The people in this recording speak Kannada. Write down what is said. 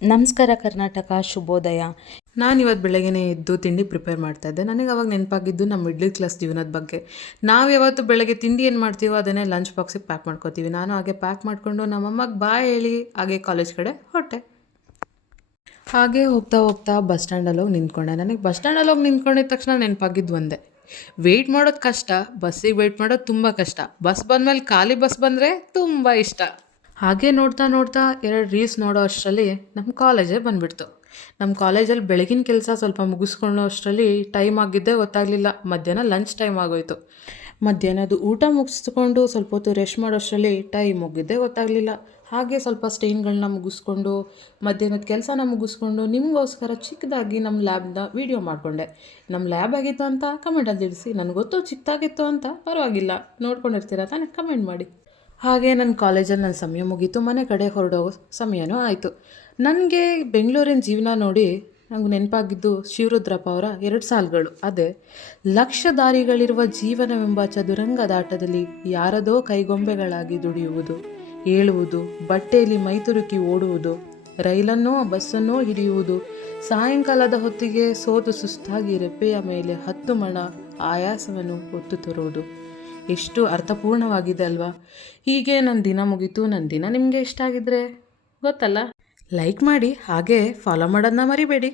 ನಮಸ್ಕಾರ ಕರ್ನಾಟಕ, ಶುಭೋದಯ. ನಾನಿವತ್ತು ಬೆಳಗ್ಗೆನೇ ಎದ್ದು ತಿಂಡಿ ಪ್ರಿಪೇರ್ ಮಾಡ್ತಾಯಿದ್ದೆ. ನನಗೆ ಅವಾಗ ನೆನಪಾಗಿದ್ದು ನಮ್ಮ ಮಿಡ್ಲ್ ಕ್ಲಾಸ್ ಜೀವನದ ಬಗ್ಗೆ. ನಾವು ಯಾವತ್ತು ಬೆಳಗ್ಗೆ ತಿಂಡಿ ಏನು ಮಾಡ್ತೀವೋ ಅದನ್ನೇ ಲಂಚ್ ಬಾಕ್ಸಿಗೆ ಪ್ಯಾಕ್ ಮಾಡ್ಕೋತೀವಿ. ನಾನು ಹಾಗೆ ಪ್ಯಾಕ್ ಮಾಡಿಕೊಂಡು ನಮ್ಮಮ್ಮಗೆ ಬಾಯ್ ಹೇಳಿ ಹಾಗೆ ಕಾಲೇಜ್ ಕಡೆ ಹೊರಟೆ. ಹಾಗೆ ಹೋಗ್ತಾ ಹೋಗ್ತಾ ಬಸ್ ಸ್ಟ್ಯಾಂಡಲ್ಲಿ ಹೋಗಿ ನಿಂತ್ಕೊಂಡೆ. ನನಗೆ ಬಸ್ ಸ್ಟ್ಯಾಂಡಲ್ಲಿ ಹೋಗಿ ನಿಂತ್ಕೊಂಡಿದ್ದ ತಕ್ಷಣ ನೆನಪಾಗಿದ್ದು ಒಂದೇ, ವೆಯ್ಟ್ ಮಾಡೋದು ಕಷ್ಟ, ಬಸ್ಸಿಗೆ ವೆಯ್ಟ್ ಮಾಡೋದು ತುಂಬ ಕಷ್ಟ. ಬಸ್ ಬಂದಮೇಲೆ ಖಾಲಿ ಬಸ್ ಬಂದರೆ ತುಂಬ ಇಷ್ಟ. ಹಾಗೆ ನೋಡ್ತಾ ನೋಡ್ತಾ 2 ರೀಲ್ಸ್ ನೋಡೋ ಅಷ್ಟರಲ್ಲಿ ನಮ್ಮ ಕಾಲೇಜೇ ಬಂದುಬಿಡ್ತು. ನಮ್ಮ ಕಾಲೇಜಲ್ಲಿ ಬೆಳಗಿನ ಕೆಲಸ ಸ್ವಲ್ಪ ಮುಗಿಸ್ಕೊಳ್ಳೋ ಅಷ್ಟರಲ್ಲಿ ಟೈಮ್ ಆಗಿದ್ದೇ ಗೊತ್ತಾಗಲಿಲ್ಲ. ಮಧ್ಯಾಹ್ನ ಲಂಚ್ ಟೈಮ್ ಆಗೋಯ್ತು. ಮಧ್ಯಾಹ್ನದ ಊಟ ಮುಗಿಸ್ಕೊಂಡು ಸ್ವಲ್ಪ ಹೊತ್ತು ರೆಸ್ಟ್ ಮಾಡೋ ಅಷ್ಟರಲ್ಲಿ ಟೈಮ್ ಮುಗಿದ್ದೇ ಗೊತ್ತಾಗಲಿಲ್ಲ. ಹಾಗೆ ಸ್ವಲ್ಪ ಸ್ಟೇನ್ಗಳನ್ನ ಮುಗಿಸ್ಕೊಂಡು ಮಧ್ಯಾಹ್ನದ ಕೆಲಸನ ಮುಗಿಸ್ಕೊಂಡು ನಿಮಗೋಸ್ಕರ ಚಿಕ್ಕದಾಗಿ ನಮ್ಮ ಲ್ಯಾಬ್ನ ವೀಡಿಯೋ ಮಾಡಿಕೊಂಡೆ. ನಮ್ಮ ಲ್ಯಾಬ್ ಆಗಿತ್ತು ಅಂತ ಕಮೆಂಟಲ್ಲಿ ತಿಳಿಸಿ. ನನಗೆ ಗೊತ್ತು ಚಿಕ್ಕದಾಗಿತ್ತು ಅಂತ, ಪರವಾಗಿಲ್ಲ, ನೋಡ್ಕೊಂಡಿರ್ತೀರ ತಾನೇ, ಕಮೆಂಟ್ ಮಾಡಿ. ಹಾಗೆ ನನ್ನ ಕಾಲೇಜಲ್ಲಿ ನನ್ನ ಸಮಯ ಮುಗೀತು, ಮನೆ ಕಡೆ ಹೊರಡೋ ಸಮಯನೂ ಆಯಿತು. ನನಗೆ ಬೆಂಗಳೂರಿನ ಜೀವನ ನೋಡಿ ನಂಗೆ ನೆನಪಾಗಿದ್ದು ಶಿವರುದ್ರಪ್ಪ ಅವರ 2 ಸಾಲುಗಳು. ಅದೇ, ಲಕ್ಷ ದಾರಿಗಳಿರುವ ಜೀವನವೆಂಬ ಚದುರಂಗದಾಟದಲ್ಲಿ ಯಾರದೋ ಕೈಗೊಂಬೆಗಳಾಗಿ ದುಡಿಯುವುದು, ಏಳುವುದು, ಬಟ್ಟೆಯಲ್ಲಿ ಮೈತುರುಕಿ ಓಡುವುದು, ರೈಲನ್ನೋ ಬಸ್ಸನ್ನೋ ಹಿಡಿಯುವುದು, ಸಾಯಂಕಾಲದ ಹೊತ್ತಿಗೆ ಸೋತು ಸುಸ್ತಾಗಿ ರೆಪ್ಪೆಯ ಮೇಲೆ 10 ಮಣ ಆಯಾಸವನ್ನು ಹೊತ್ತು ತರುವುದು. ಎಷ್ಟು ಅರ್ಥಪೂರ್ಣವಾಗಿದೆ ಅಲ್ವಾ? ಹೀಗೆ ನನ್ನ ದಿನ ಮುಗೀತು. ನನ್ನ ದಿನ ನಿಮಗೆ ಇಷ್ಟ ಆಗಿದ್ರೆ ಗೊತ್ತಲ್ಲ, ಲೈಕ್ ಮಾಡಿ, ಹಾಗೆ ಫಾಲೋ ಮಾಡೋದನ್ನ ಮರಿಬೇಡಿ.